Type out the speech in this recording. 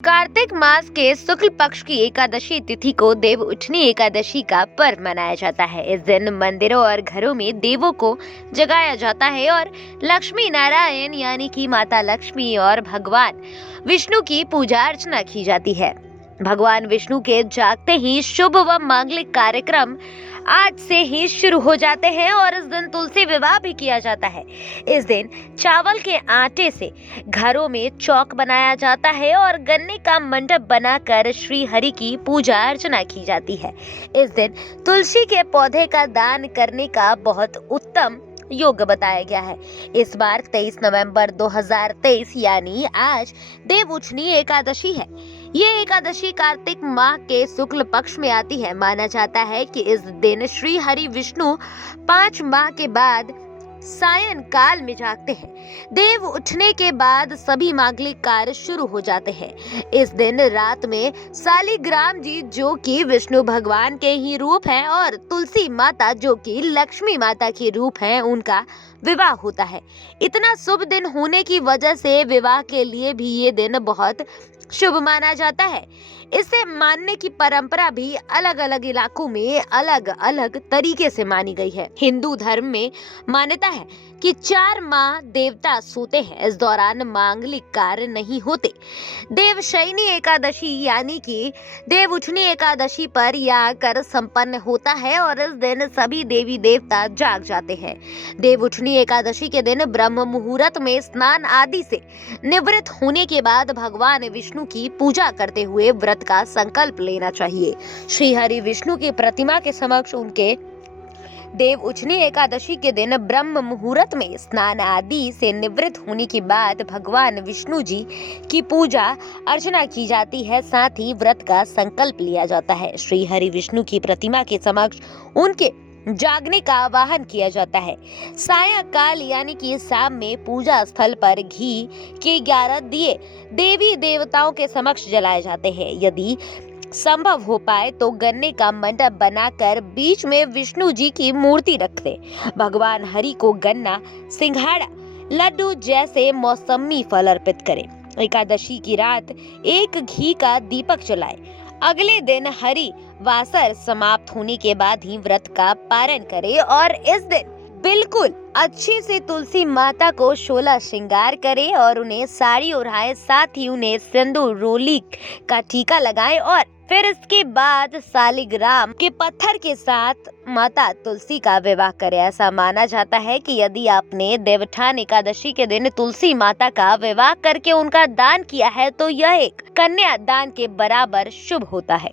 कार्तिक मास के शुक्ल पक्ष की एकादशी तिथि को देव उठनी एकादशी का पर्व मनाया जाता है। इस दिन मंदिरों और घरों में देवों को जगाया जाता है और लक्ष्मी नारायण यानी कि माता लक्ष्मी और भगवान विष्णु की पूजा अर्चना की जाती है। भगवान विष्णु के जागते ही शुभ व मांगलिक कार्यक्रम आज से ही शुरू हो जाते हैं और इस दिन तुलसी विवाह भी किया जाता है। इस दिन चावल के आटे से घरों में चौक बनाया जाता है और गन्ने का मंडप बनाकर श्री हरि की पूजा अर्चना की जाती है। इस दिन तुलसी के पौधे का दान करने का बहुत उत्तम योग बताया गया है। इस बार 23 नवंबर 2023 यानी आज देव उठनी एकादशी है। ये एकादशी कार्तिक माह के शुक्ल पक्ष में आती है। माना जाता है कि इस दिन श्री हरि विष्णु 5 माह के बाद सायं काल में जागते हैं। देव उठने के बाद सभी मांगलिक कार्य शुरू हो जाते हैं। इस दिन रात में सालिग्राम जी जो कि विष्णु भगवान के ही रूप हैं और तुलसी माता जो कि लक्ष्मी माता के रूप हैं, उनका विवाह होता है। इतना शुभ दिन होने की वजह से विवाह के लिए भी ये दिन बहुत शुभ माना जाता है। इसे मानने की परंपरा भी अलग अलग इलाकों में अलग अलग तरीके से मानी गई है। हिंदू धर्म में मान्यता है कि 4 माह देवता सोते हैं। इस दौरान मांगलिक कार्य नहीं होते। देवशयनी एकादशी यानी कि देव उठनी एकादशी पर यह आकर संपन्न होता है और इस दिन सभी देवी देवता जाग जाते हैं। देव उठनी एकादशी के दिन ब्रह्म मुहूर्त में स्नान आदि से निवृत्त होने के बाद भगवान विष्णु की पूजा करते हुए व्रत का संकल्प लेना चाहिए। श्री हरि विष्णु की प्रतिमा के समक्ष उनके देव उठनी एकादशी के दिन ब्रह्म मुहूर्त में स्नान आदि से निवृत्त होने के बाद भगवान विष्णु जी की पूजा अर्चना की जाती है। साथ ही व्रत का संकल्प लिया जाता है। श्री हरि विष्णु की प्रतिमा के समक्ष उनके जागने का आवाहन किया जाता है। सायंकाल यानी कि शाम में पूजा स्थल पर घी के 11 दिए देवी देवताओं के समक्ष जलाए जाते हैं। यदि संभव हो पाए तो गन्ने का मंडप बनाकर बीच में विष्णु जी की मूर्ति रख दें। भगवान हरि को गन्ना, सिंघाड़ा, लड्डू जैसे मौसमी फल अर्पित करें। एकादशी की रात एक घी का दीपक जलाएं। अगले दिन हरि वासर समाप्त होने के बाद ही व्रत का पारण करें और इस दिन बिल्कुल अच्छे से तुलसी माता को 16 श्रृंगार करें और उन्हें साड़ी ओढ़ाएं। साथ ही उन्हें सिंदूर रोली का टीका लगाएं और फिर इसके बाद सालिग्राम के पत्थर के साथ माता तुलसी का विवाह करें। ऐसा माना जाता है कि यदि आपने देवउठान एकादशी के दिन तुलसी माता का विवाह करके उनका दान किया है तो यह एक कन्या दान के बराबर शुभ होता है।